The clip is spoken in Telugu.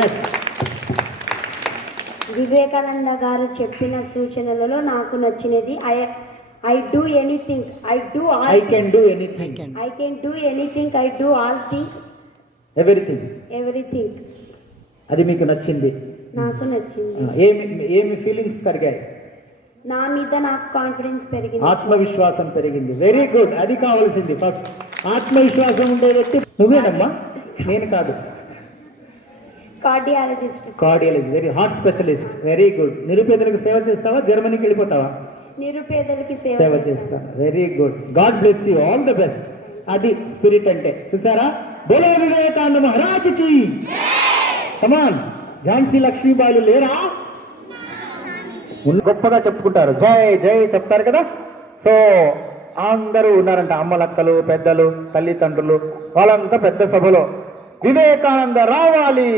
ఎస్. వివేకానంద గారు చెప్పిన సూచనలలో నాకు నచ్చినది I do anything, I can do anything, I can do anything, I do all thing, everything. అది మీకు నచ్చింది? నాకు నచ్చింది. ఏమి ఫీలింగ్స్ కలిగాయి? నా మీద నాకు కాన్ఫిడెన్స్ పెరిగింది, ఆత్మవిశ్వాసం పెరిగింది. వెరీ గుడ్, అది కావాల్సింది. ఫస్ట్ ఆత్మవిశ్వాసం ఉండే వ్యక్తి నువ్వేనమ్మా, నేను కాదు. Cardiologist, very heart specialist, very good. నిరుపేదలకు సేవ చేస్తావా? జర్మనీకి వెళ్ళిపోతావా? నిరుపేదలకి సేవ చేస్తా. Very good. God bless you, all the best. అది స్పిరిట్ అంటే. చూసారా? బోలో వివేకానంద మహారాజుకి. కమాన్. ఝాన్సీ లక్ష్మీబాయిలు లేరా? గొప్పగా చెప్పుకుంటారు, జై జై చెప్తారు కదా. సో అందరూ ఉన్నారంట, అమ్మలక్కలు, పెద్దలు, తల్లిదండ్రులు, వాళ్ళంతా పెద్ద సభలో వివేకానంద రావాలి.